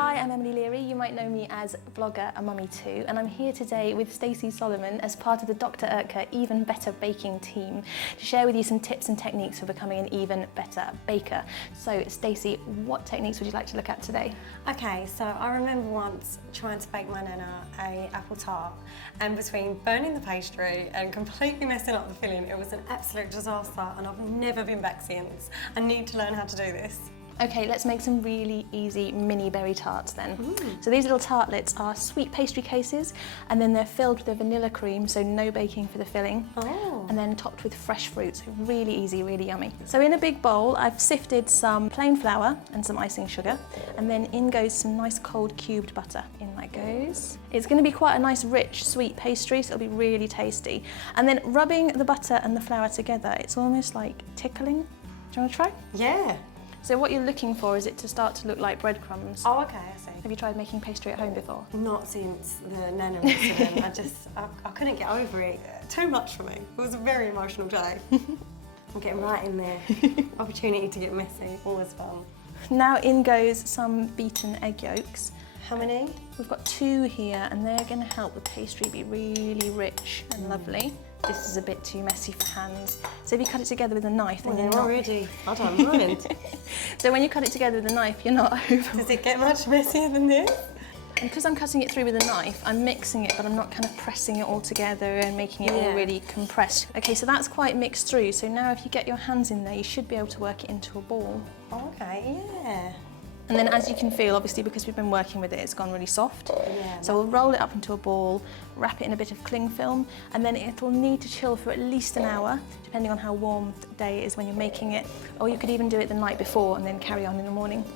Hi, I'm Emily Leary. You might know me as blogger and mummy too, and I'm here today with Stacey Solomon as part of the Dr.Oetker Even Better Baking team to share with you some tips and techniques for becoming an even better baker. So Stacey, what techniques would you like to look at today? Okay, so I remember once trying to bake my nana a apple tart, and between burning the pastry and completely messing up the filling, it was an absolute disaster, and I've never been back since. I need to learn how to do this. Okay, let's make some really easy mini berry tarts then. So these little tartlets are sweet pastry cases, and then they're filled with a vanilla cream, so no baking for the filling. And then topped with fresh fruit, so really easy, really yummy. So in a big bowl, I've sifted some plain flour and some icing sugar, and then in goes some nice cold cubed butter. In that goes. It's going to be quite a nice rich sweet pastry, so it'll be really tasty. And then rubbing the butter and the flour together, it's almost like tickling. Do you want to try? Yeah. So what you're looking for is it to start to look like breadcrumbs. Oh, okay, I see. Have you tried making pastry at home before? Not since the nana incident. I couldn't get over it. Too much for me. It was a very emotional day. I'm getting right in there. Opportunity to get messy, always fun. Now in goes some beaten egg yolks. How many? We've got 2 here, and they're going to help the pastry be really rich and lovely. This is a bit too messy for hands. So if you cut it together with a knife, then you're not... already. I don't mind. So when you cut it together with a knife, you're not over. Does it get much messier than this? And because I'm cutting it through with a knife, I'm mixing it, but I'm not kind of pressing it all together and making it all really compressed. Okay, so that's quite mixed through. So now if you get your hands in there, you should be able to work it into a ball. Oh, okay, yeah. And then as you can feel, obviously because we've been working with it, it's gone really soft. Yeah. So we'll roll it up into a ball, wrap it in a bit of cling film, and then it'll need to chill for at least an hour, depending on how warm the day is when you're making it. Or you could even do it the night before and then carry on in the morning.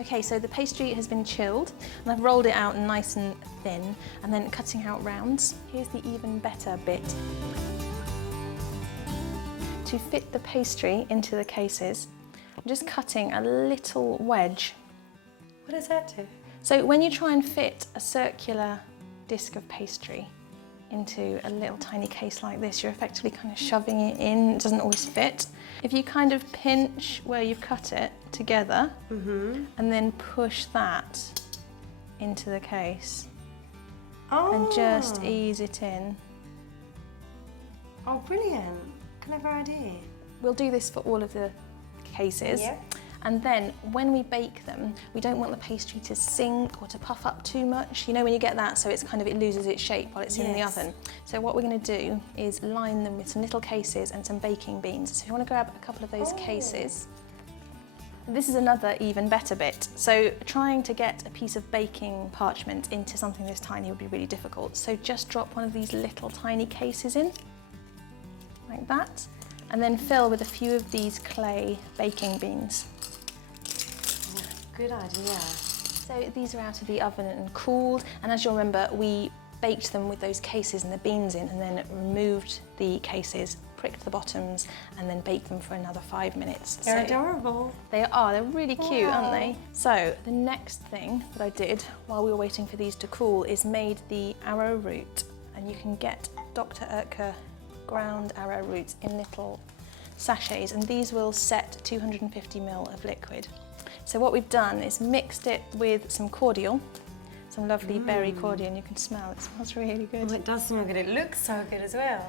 Okay, so the pastry has been chilled, and I've rolled it out nice and thin, and then cutting out rounds. Here's the even better bit. To fit the pastry into the cases, I'm just cutting a little wedge. What does that do? So when you try and fit a circular disc of pastry into a little tiny case like this, you're effectively kind of shoving it in. It doesn't always fit. If you kind of pinch where you've cut it together and then push that into the case and just ease it in. Oh, brilliant. Clever idea. We'll do this for all of the cases. Yeah. And then when we bake them, we don't want the pastry to sink or to puff up too much. You know when you get that, so it's kind of, it loses its shape while it's in the oven. So what we're going to do is line them with some little cases and some baking beans. So if you want to grab a couple of those cases. This is another even better bit. So trying to get a piece of baking parchment into something this tiny would be really difficult. So just drop one of these little tiny cases in, like that, and then fill with a few of these clay baking beans. Good idea. So these are out of the oven and cooled, and as you'll remember, we baked them with those cases and the beans in, and then removed the cases, pricked the bottoms, and then baked them for another 5 minutes. They're adorable. They are, they're really cute, aren't they? So the next thing that I did while we were waiting for these to cool is made the arrowroot, and you can get Dr.Oetker ground arrowroots in little sachets, and these will set 250 ml of liquid. So what we've done is mixed it with some cordial, some lovely berry cordial, and you can smell it smells really good. Oh, it does smell good. It looks so good as well.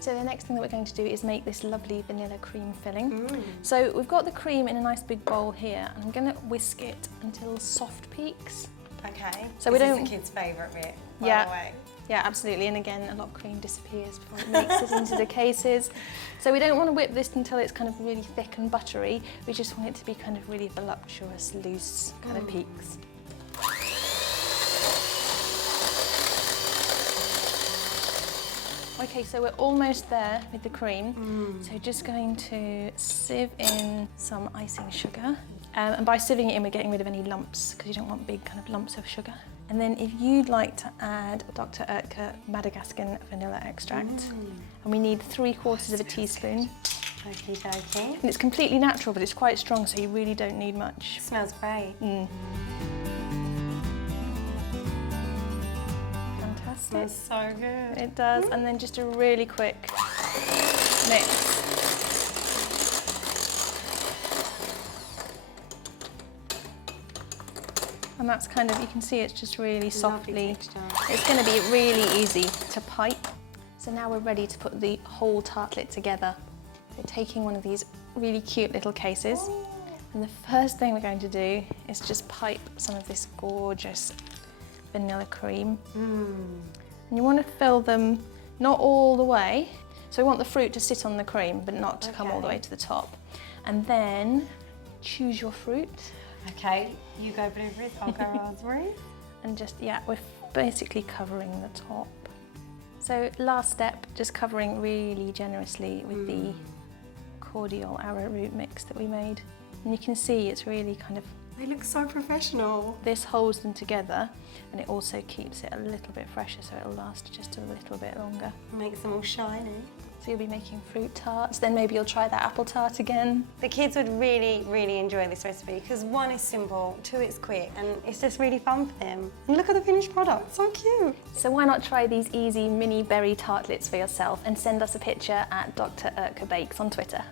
So the next thing that we're going to do is make this lovely vanilla cream filling. So we've got the cream in a nice big bowl here, and I'm going to whisk it until soft peaks. Okay. So this we don't. is the kids' favourite bit, by the way. Yeah, absolutely. And again, a lot of cream disappears before it makes it into the cases. So we don't want to whip this until it's kind of really thick and buttery. We just want it to be kind of really voluptuous, loose kind of peaks. Okay, so we're almost there with the cream. So just going to sieve in some icing sugar. And by sieving it in, we're getting rid of any lumps, because you don't want big kind of lumps of sugar. And then if you'd like to add Dr.Oetker Madagascan vanilla extract, and we need 3/4 teaspoon. Okie dokie. And it's completely natural, but it's quite strong, so you really don't need much. Smells great. Fantastic. Smells so good. It does, and then just a really quick mix. And that's kind of, you can see it's just really softly. texture. It's going to be really easy to pipe. So now we're ready to put the whole tartlet together. We're taking one of these really cute little cases. And the first thing we're going to do is just pipe some of this gorgeous vanilla cream. And you want to fill them not all the way. So we want the fruit to sit on the cream, but not to come all the way to the top. And then choose your fruit. Okay, you go blueberries, I'll go raspberries. And just, yeah, we're basically covering the top. So last step, just covering really generously with the cordial arrowroot mix that we made. And you can see it's really kind of, They look so professional. this holds them together and it also keeps it a little bit fresher so it'll last just a little bit longer. Makes them all shiny. So you'll be making fruit tarts, then maybe you'll try that apple tart again. The kids would really, really enjoy this recipe because one, it's simple, two, it's quick, and it's just really fun for them. And look at the finished product, so cute. So why not try these easy mini berry tartlets for yourself and send us a picture at Dr.Oetker Bakes on Twitter.